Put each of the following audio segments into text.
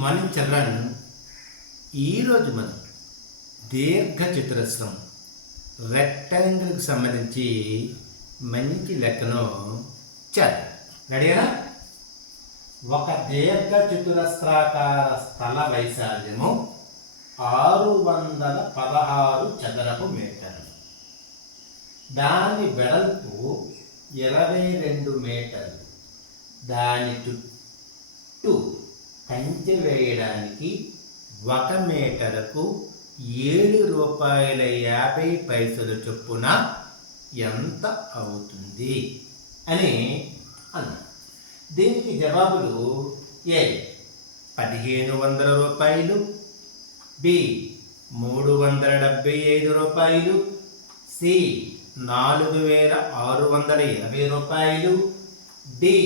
Morning children. ఈరోజు మనం దీర్ఘ చతురస్రం రెక్టాంగిల్కి సంబంధించి మంచి లెక్కను చేద్దాం. రెడీనా? ఒక దీర్ఘ చతురస్రాకార స్థల వైశాల్యము 616 చదరపు మీటర్లు. దాని వెడల్పు 22 మీటర్లు. దాని చుట్టూ కంచె వేయడానికి 1 మీటరుకు ₹7.50 చొప్పున ఎంత అవుతుంది అని అన్నాడు. దీనికి జవాబులు: ఏ ₹1500, బి ₹375, సి ₹4620, డి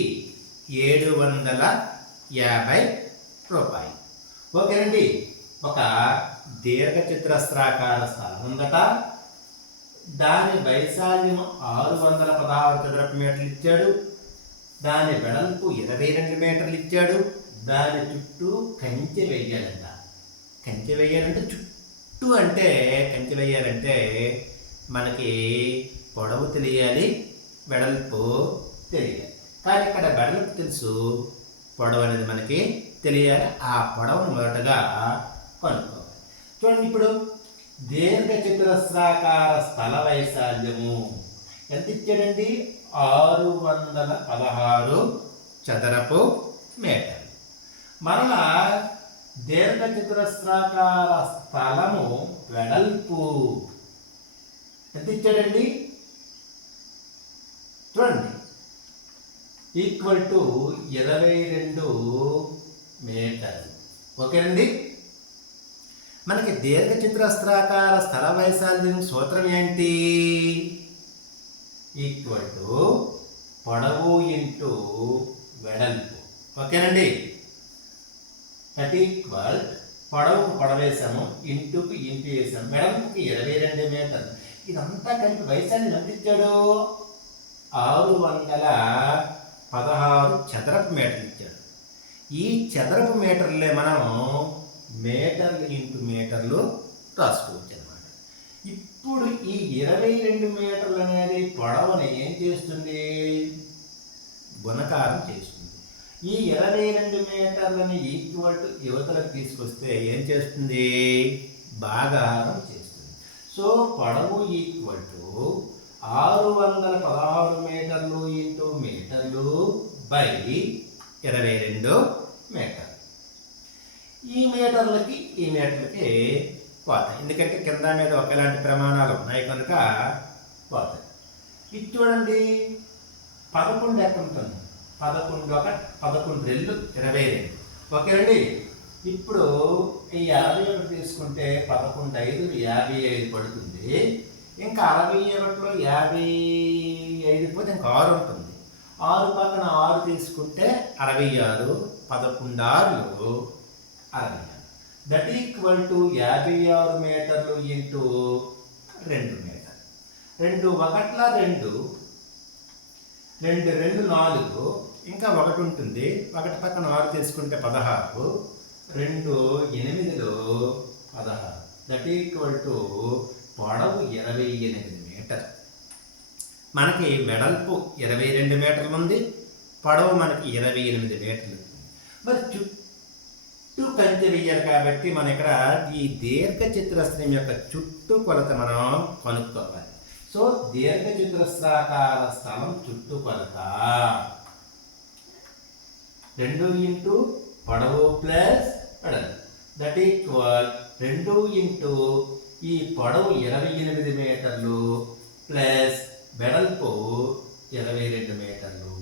₹750. ఓకేనండి. ఒక దీర్ఘ చతురస్రాకార స్థలం ఉందట. దాని వైశాల్యం 616 చదరపు మీటర్లు ఇచ్చాడు. దాని వెడల్పు 22 మీటర్లు ఇచ్చాడు. దాని చుట్టూ కంచె వేయాలంట. కంచె వేయాలంటే చుట్టూ అంటే కంచె వేయాలంటే మనకి పొడవు తెలియాలి, వెడల్పు తెలియాలి. కానీ ఇక్కడ వెడల్పు తెలుసు, పొడవు అనేది మనకి తెలియాలి. ఆ పొడవును మొదటగా కనుక్కోవాలి. చూడండి, ఇప్పుడు దీర్ఘ చతురస్రాకార స్థల వైశాల్యము ఎంత ఇచ్చాడండి? 616 చదరపు మీటర్లు. మరలా దీర్ఘ చతురస్రాకార స్థలము వెడల్పు ఎంత ఇచ్చాడండి? చూడండి, ఈక్వల్ టు 22 మీటర్లు. ఓకేనండి. మనకి దీర్ఘ చతురస్రాకార స్థల వైశాల్యం సూత్రం ఏంటి? ఈక్వల్ టు పొడవు ఇంటూ వెడల్పు. ఓకేనండి. దట్ ఈక్వల్ పొడవుకు పొడవేసాము, ఇంటూకి ఇంటూ వేసాము, వెడల్పుకి 22 మీటర్లు. ఇదంతా కలిపి వైశాల్యం ఎంత ఇచ్చాడు? 616 చదరపు మీటర్లు ఇచ్చాడు. ఈ చదరపు మీటర్లే మనం మీటర్లు ఇంటూ మీటర్లు రాసుకోవచ్చు అన్నమాట. ఇప్పుడు ఈ 22 మీటర్లు అనేది పొడవుని ఏం చేస్తుంది? గుణకారం చేస్తుంది. ఈ 22 మీటర్లని ఈక్వల్ టు యువతలకు తీసుకొస్తే ఏం చేస్తుంది? భాగాహారం చేస్తుంది. సో పొడవు ఈక్వల్ టు 616 మీటర్లు ఇంటూ మీటర్లు బై 22 మీటర్లు. ఈ మీటర్లకి ఈ మీటర్లకి పోతాయి, ఎందుకంటే కింద మీద ఒకేలాంటి ప్రమాణాలు ఉన్నాయి కనుక పోతాయి. ఇది చూడండి, 11 ఎక్కడ ఉంటుంది? 11 1 11 2 22. ఓకేనండి. ఇప్పుడు ఈ 51 తీసుకుంటే 11 5 55 పడుతుంది. ఇంకా 61లో 55 పోతే ఇంకా 6 ఉంటుంది. 6 పక్కన 6 తీసుకుంటే 66. 11 6 66. దట్ ఈక్వల్ టు 56 మీటర్లు ఇంటూ 2 మీటర్లు. 2 1 2, 2 2 4, ఇంకా 1 ఉంటుంది. 1 పక్కన 6 తీసుకుంటే 16. 2 8లో 16. దట్ ఈక్వల్ టు పొడవు 28 మీటర్. మనకి వెడల్పు 22 మీటర్లు ఉంది, పొడవు మనకి 28 మీటర్లు. మరి చుట్టూ కంచె వేయాలి కాబట్టి మనం ఇక్కడ ఈ దీర్ఘ చతురస్రం యొక్క చుట్టూ కొలత మనం కనుక్కోవాలి. సో దీర్ఘ చతురస్రాకార స్థలం చుట్టూ కొలత 2 ఇంటూ పొడవు ప్లస్ వెడల్పు. దట్ ఈక్వల్ 2 ఇంటూ ఈ పొడవు 28 మీటర్లు ప్లస్ వెడల్పు 22 మీటర్లు.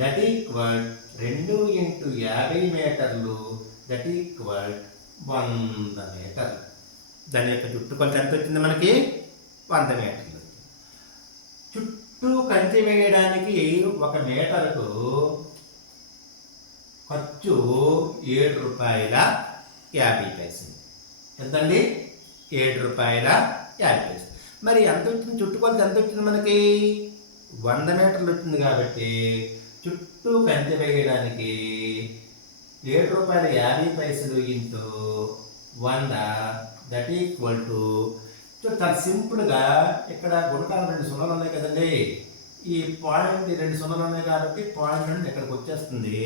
దట్ ఈక్వల్ 2 ఇంటూ 50 మీటర్లు. దట్ ఈక్వల్ 100 మీటర్లు. దాని యొక్క చుట్టుకొలత ఎంత వచ్చింది మనకి? 100 మీటర్లు. చుట్టూ కంచె వేయడానికి 1 మీటరుకు ఖర్చు ₹7.50. ఎంతండి? ₹7.50. మరి ఎంత వచ్చింది? చుట్టుకొలత ఎంత వచ్చింది మనకి? 100 మీటర్లు వచ్చింది కాబట్టి చుట్టూ కంచె వేయడానికి 7 రూపాయల 50 పైసలు ఇంటూ 100 దట్ ఈక్వల్ టు చాలా సింపుల్గా ఇక్కడ గుణకాలు 2 సున్నాలు ఉన్నాయి కదండి. ఈ పాయింట్ 2 సున్నాలు ఉన్నాయి కాబట్టి పాయింట్ నుండి ఇక్కడికి వచ్చేస్తుంది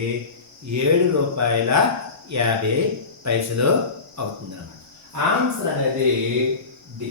7 రూపాయల 50 పైసలు అవుతుంది అన్నమాట. ఆన్సర్ అనేది డి.